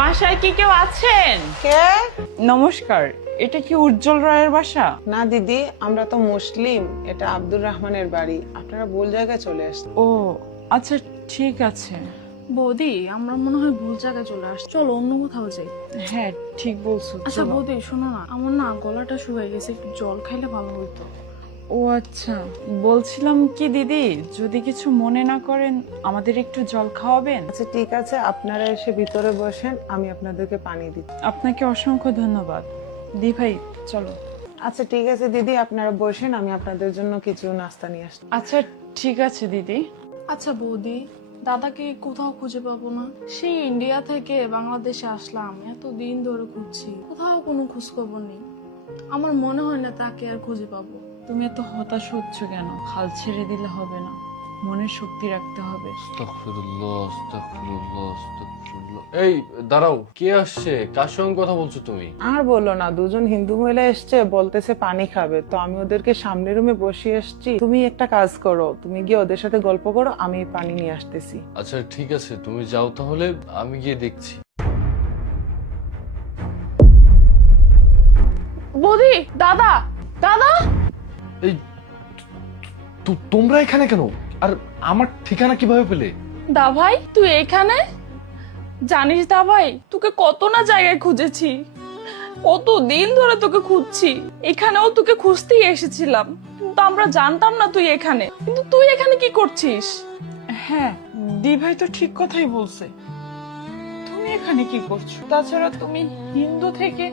বাসায় কি কেউ আছেন? কে? নমস্কার, এটা কি উজ্জ্বল রায়ের বাসা? না দিদি, আমরা তো মুসলিম। এটা আব্দুর রহমানের বাড়ি। আপনারা ভুল জায়গায় চলে আসছেন। ও আচ্ছা, ঠিক আছে। বৌদি, আমরা মনে হয় ভুল জায়গায় চলে আসছি, চলো অন্য কোথাও যাই। হ্যাঁ, ঠিক বলছো। আচ্ছা চলো। বৌদি শোনো না, আমার না গলাটা শুকিয়ে গেছে, একটু জল খাইলে ভালো হইতো। ও আচ্ছা, বলছিলাম কি দিদি, যদি কিছু মনে না করেন আমাদের একটু জল খাওয়াবেন? আচ্ছা ঠিক আছে, আপনারা এসে ভিতরে বসেন, আমি আপনাদেরকে পানি দিচ্ছি। আপনাকে অসংখ্য ধন্যবাদ। দি ভাই চলো। আচ্ছা ঠিক আছে দিদি, আপনারা বসেন, আমি আপনাদের জন্য কিছু নাস্তা নিয়ে আসছি। আচ্ছা ঠিক আছে দিদি। আচ্ছা বৌদি, দাদাকে কোথাও খুঁজে পাবো না? সেই ইন্ডিয়া থেকে বাংলাদেশে আসলাম, এত দিন ধরে খুঁজছি, কোথাও কোনো খোঁজ খবর নেই। আমার মনে হয় না তাকে আর খুঁজে পাবো। তুমি এত হতাশ হচ্ছ কেন? হাল ছেড়ে দিলে হবে না, মনের শক্তি রাখতে হবে। আস্তাগফিরুল্লাহ, আস্তাগফিরুল্লাহ, আস্তাগফিরুল্লাহ। এই দাঁড়াও, কে আসছে? কার সঙ্গে কথা বলছো তুমি? আর বলো না, দুজন হিন্দু মহিলা এসছে, বলতেছে পানি খাবে, তো আমি ওদেরকে সামনের রুমে বসিয়ে এসছি। তুমি একটা কাজ করো, তুমি গিয়ে ওদের সাথে গল্প করো, আমি পানি নিয়ে আসতেছি। আচ্ছা ঠিক আছে, তুমি যাও তাহলে, আমি গিয়ে দেখছি। বৌদি, দাদা, দাদা! এই তোমরা এখানে কেন? আর আমার ঠিকানা কিভাবে পেলে? দা ভাই তুই এখানে? জানিস দা ভাই, তোকে কত না জায়গায় খুঁজেছি, কত দিন ধরে তোকে খুঁজছি। এখানেও তোকে খুঁজতেই এসেছিলাম, কিন্তু আমরা জানতাম না তুই এখানে। কিন্তু তুই এখানে কি করছিস? হ্যাঁ, দি ভাই তো ঠিক কথাই বলছে। তুমি এখানে কি করছো? তাছাড়া তুমি হিন্দু থেকে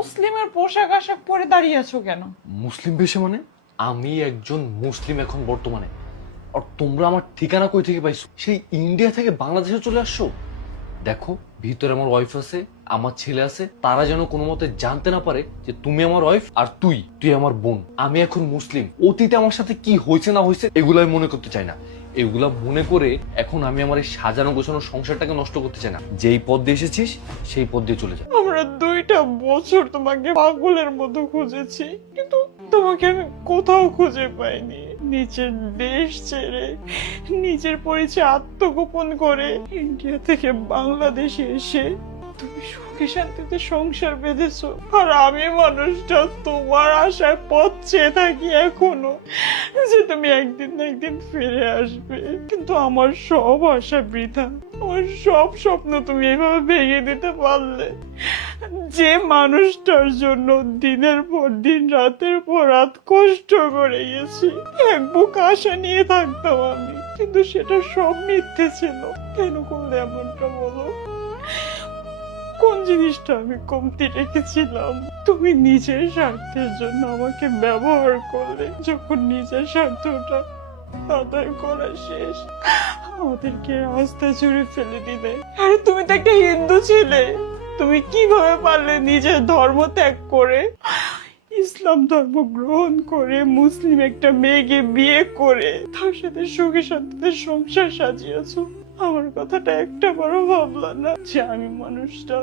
মুসলিমের পোশাক আশাক পরে দাঁড়িয়ে আছো কেন? মুসলিম বেশে মানে? আমি একজন মুসলিম এখন বর্তমানে। আর তোমরা আমার ঠিকানা কই থেকে পাইছো? সেই ইন্ডিয়া থেকে বাংলাদেশে চলে আসছো? দেখো, ভিতরে আমার ওয়াইফ আছে, আমার ছেলে আছে, তারা যেন কোনো মতে জানতে না পারে যে তুমি আমার ওয়াইফ আর তুই আমার বোন। আমি এখন মুসলিম। অতীতে আমার সাথে কি হয়েছে না হয়েছে এগুলো আমি মনে করতে চাই না। এগুলা মনে করে এখন আমি আমার এই সাজানো গোছানো সংসারটাকে নষ্ট করতে চাই না। যেই পথ দিয়ে এসেছিস সেই পথ দিয়ে চলে যা। আমরা 2টা বছর তোমাকে পাগলের মতো খুঁজেছি, কিন্তু তোমাকে আমি কোথাও খুঁজে পাইনি। নিজের দেশ ছেড়ে, নিজের পরিচয় আত্মগোপন করে ইন্ডিয়া থেকে বাংলাদেশে এসে তুমি সুখে শান্তিতে সংসার বেঁধেছো, আর আমি মানুষটা তোমার আশায় পথ চেয়ে থাকি এখনো, যে তুমি একদিন না একদিন ফিরে আসবে। কিন্তু আমার সব আশা বৃথা, আমার সব স্বপ্ন তুমি এভাবে ভেঙে দিতে পারলে। যে মানুষটার জন্য দিনের পর দিন রাতের পর রাত কষ্ট করে গেছি, এক বুক আশা নিয়ে থাকতাম আমি, কিন্তু সেটা সব মিথ্যে ছিল। কেন করলে এমনটা বলো? কোন জিনিসটা আমি কমতি রেখেছিলাম? তুমি নিজের স্বার্থের জন্য আমাকে ব্যবহার করলে, যখন নিজের স্বার্থটা আদায় করা শেষ আমাদেরকে রাস্তা জুড়ে ফেলে দিলে। আরে তুমি তো একটা হিন্দু ছিলে, তুমি কিভাবে পারলে নিজের ধর্ম ত্যাগ করে ইসলাম ধর্ম গ্রহণ করে মুসলিম একটা মেয়েকে বিয়ে করে তার সাথে সুখে শান্তিতে সংসার সাজিয়েছো? আমার কথাটা একটা বারও ভাবলা না যে আমি মানুষটা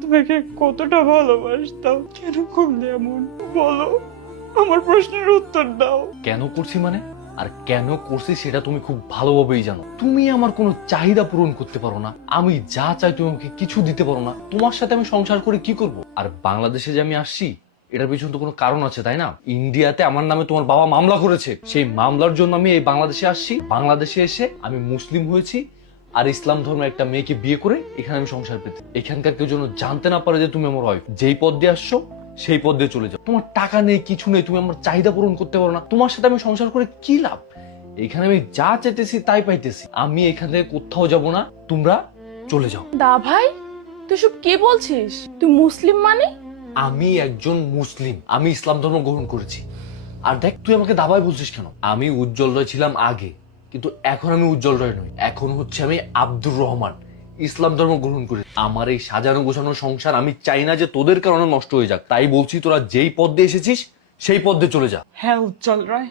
তোমাকে কতটা ভালোবাসতাম? কেন করলে এমন? বলো, আমার প্রশ্নের উত্তর দাও। কেন করছি মানে? আর কেন করছি সেটা তুমি খুব ভালোভাবেই জানো। তুমি আমার কোনো চাহিদা পূরণ করতে পারো না, আমি যা চাই তুমি আমাকে কিছু দিতে পারো না। তোমার সাথে আমি সংসার করে কি করব? আর বাংলাদেশে যে আমি আসছি এটার পিছনে তো কোনো কারণ আছে, তাই না? ইন্ডিয়াতে আমার নামে তোমার বাবা মামলা করেছে, সেই মামলার জন্য আমি এই বাংলাদেশে আসছি। বাংলাদেশে এসে আমি মুসলিম হয়েছি আর ইসলাম ধর্মের একটা মেয়েকে বিয়ে করে এখানে আমি সংসার পেতে। এখানকার কেউ যেন জানতে না পারে যে তুমি আমার ওয়াইফ। যেই পথ দিয়ে আসছো সেই পথ দিয়ে চলে যাও। তোমার টাকা নেই, কিছু নেই, তুমি আমার চাহিদা পূরণ করতে পারো না। তোমার সাথে আমি সংসার করে কি লাভ? এখানে আমি যা চাইতেছি তাই পাইতেছি। আমি এখান থেকে কোথাও যাব না, তোমরা চলে যাও। দা ভাই, তুই সব কি বলছিস? তুই মুসলিম মানে? আমি একজন মুসলিম, আমি ইসলাম ধর্ম গ্রহণ করেছি। আর দেখ, তুই আমাকে দাবাই বলছিস কেন? আমি উজ্জ্বল রয় ছিলাম আগে, কিন্তু এখন আমি উজ্জ্বল রয় নই, এখন হচ্ছে আমি আব্দুর রহমান। ইসলাম ধর্ম গ্রহণ করে আমার এই সাজানো গোছানো সংসার আমি চাই না যে তোদের কারণে নষ্ট হয়ে যাক। তাই বলছি, তোরা যেই পথ দিয়ে এসেছিস সেই পথ দিয়ে চলে যা। হ্যাঁ উজ্জ্বল রায়,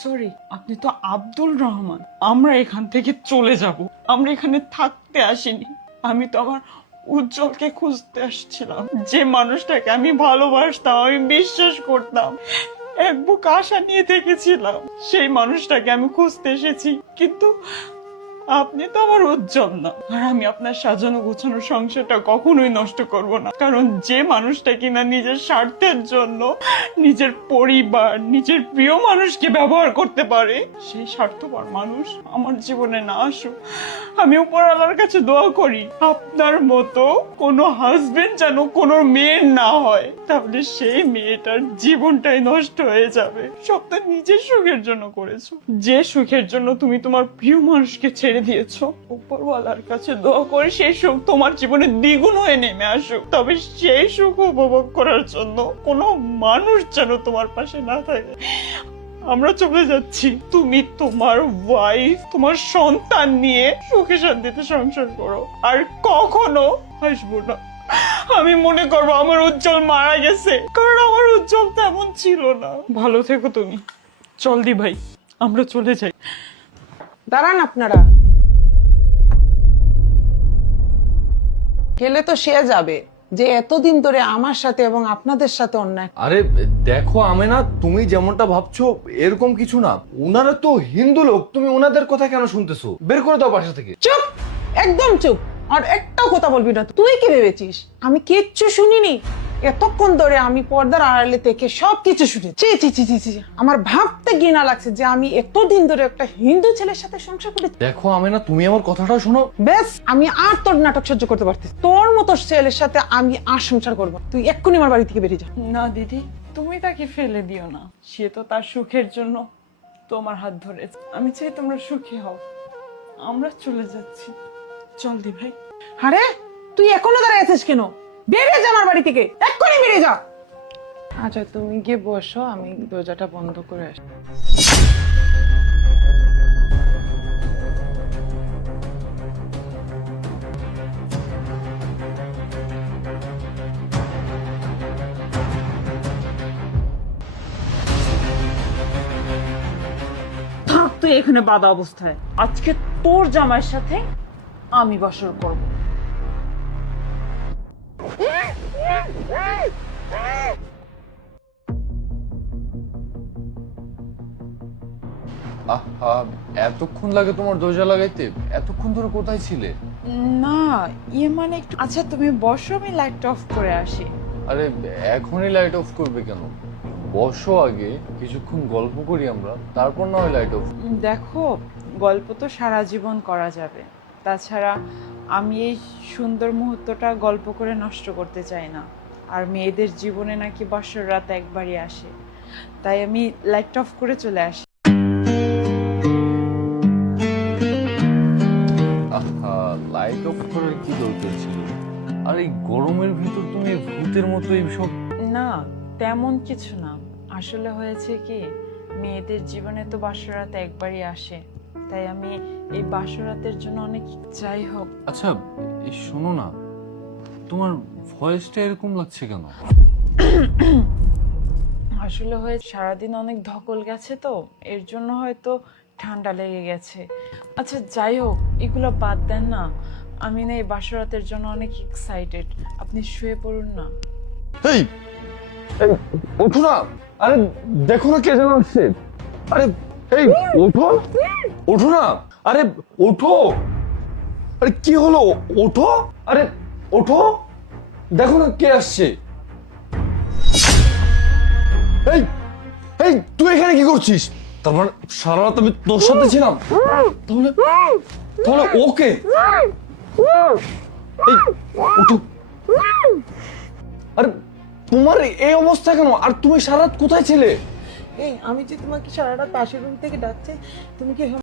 সরি, আপনি তো আব্দুল রহমান। আমরা এখান থেকে চলে যাব, আমরা এখানে থাকতে আসিনি। আমি তো আমার উজ্জ্বলকে খুঁজতে আসছিলাম, যে মানুষটাকে আমি ভালোবাসতাম, আমি বিশ্বাস করতাম, এক বুক আশা নিয়ে থেকেছিলাম। সেই মানুষটাকে আমি খুঁজতে এসেছি, কিন্তু আপনি তো আমার উজ্জ্বল না, আর আমি আপনার সাজানো গোছানো সংসারটা কখনোই নষ্ট করব না। কারণ যে মানুষটা কিনা নিজের স্বার্থের জন্য নিজের পরিবার, নিজের প্রিয় মানুষকে ব্যবহার করতে পারে, সেই স্বার্থপর মানুষ আমার জীবনে না আসুক। আমি উপরওয়ালার কাছে দোয়া করি আপনার মতো কোনো হাজবেন্ড যেন কোনো মেয়ের না হয়, তাহলে সেই মেয়েটার জীবনটাই নষ্ট হয়ে যাবে। সব তো নিজের সুখের জন্য করেছো, যে সুখের জন্য তুমি তোমার প্রিয় মানুষকে ছেড়ে দিয়েছো। উপরওয়ালার কাছে দোয়া করে সেই সুখ তোমার জীবনে দ্বিগুণ হয়ে নেমে আসুক, তবে সেই সুখ উপভোগ করার জন্য কোনো মানুষ যেন তোমার পাশে না থাকে। আমরা চলে যাচ্ছি, তুমি তোমার ওয়াইফ, তোমার সন্তান নিয়ে সুখে শান্তিতে সংসার করো, আর কখনো আসবো না। আমি মনে করবো আমার উজ্জ্বল মারা গেছে, কারণ আমার উজ্জ্বল তেমন ছিল না। ভালো থেকো তুমি। চল দি ভাই, আমরা চলে যাই। দাঁড়ান আপনারা, গেলে তো সে যাবে যে এতদিন ধরে আমার সাথে এবং আপনাদের সাথে অন্যায়। আরে দেখো আমেনা, তুমি যেমনটা ভাবছো এরকম কিছু না। ওনারা তো হিন্দু লোক, তুমি ওনাদের কথা কেন শুনতেছো? বের করে দাও বাসা থেকে। চুপ, একদম চুপ, আর একটাও কথা বলবি না। তুই কি ভেবেছিস আমি কিচ্ছু শুনিনি? এতক্ষণ ধরে আমি পর্দার আড়ালে থেকে সবকিছু শুনেছি। চি চি চি চি চি, আমার ভাবতে ঘৃণা লাগছে যে আমি এতদিন ধরে একটা হিন্দু ছেলের সাথে সংসার করেছি। দেখো আমেনা, তুমি আমার কথাটাও শোনো। বেশ, আমি আর তোর নাটক সহ্য করতে পারতেছি। তোর মতো ছেলের সাথে আমি আর সংসার করবো না। তুই এক্ষুনি আমার বাড়ি থেকে বেরিয়ে যা। না দিদি, তুমি তাকে ফেলে দিও না। সে তো তার সুখের জন্য তোমার হাত ধরেছে। আমি চাই তোমরা সুখী হও। আমরা চলে যাচ্ছি। চল দি ভাই। আরে তুই এখনো দাঁড়িয়ে আছিস কেন? বেরিয়ে যা আমার বাড়ি থেকে, এক্ষুনি বেরিয়ে যা। আচ্ছা তুমি গিয়ে বসো, আমি দরজাটা বন্ধ করে আসি। থাক তুই এখানে বাধা অবস্থায়। আজকে তোর জামাইয়ের সাথে আমি বাসর করব। আহা, এতক্ষণ লাগে তোমার দরজা লাগাইতে? এতক্ষণ ধরে কোথায় ছিলে? না ইয়ে মানে একটু, আচ্ছা তুমি বসো, আমি লাইট অফ করে আসি। আরে এখনই লাইট অফ করবে কেন? বসো, আগে কিছুক্ষণ গল্প করি আমরা, তারপর না হয় লাইট অফ। দেখো, গল্প তো সারা জীবন করা যাবে। তাছাড়া আমি এই সুন্দর মুহূর্তটা গল্প করে নষ্ট করতে চাই না। আর মেয়েদের জীবনে নাকি বাসর রাত একবারই আসে, তাই আমি লাইট অফ করে চলে আসি। আহা, লাইট অফ করার কি দরকার ছিল? আর এই গরমের ভিতর তুমি ভূতের মতো এইসব। না, তেমন কিছু না। আসলে হয়েছে কি, মেয়েদের জীবনে তো বাসর রাত একবারই আসে, তাই আমি এই বাসর রাতের জন্য অনেক, যাই হোক। আচ্ছা এই শোনো না, তোমার ভয়েসটা এরকম লাগছে কেন? আসলে হয়ে সারাদিন অনেক ধকল গেছে তো, এর জন্য হয়তো ঠান্ডা লেগে গেছে। আচ্ছা যাই হোক, এগুলো বাদ দেন না। আমি না এই বাসরাতের জন্য অনেক এক্সাইটেড। আপনি শুয়ে পড়ুন না। এই ওঠো না। আরে দেখো না কে যেন আসছে। আরে এই ওঠো, ওঠো না। আরে ওঠো। আরে কি হলো? ওঠো। আরে ওঠো, দেখো না কে আসছে। এই এই তুই এখানে কি করছিস? তার মানে সারা রাত আমি তোর সাথে ছিলাম? তাহলে তাহলে ওকে। এই ওঠো। আরে তোমার এই অবস্থা কেন? আর তুমি সারা রাত কোথায় ছিলে? এই আমি যে তোমাকে সারা রাত পাশের রুম থেকে ডাকছি, তুমি কি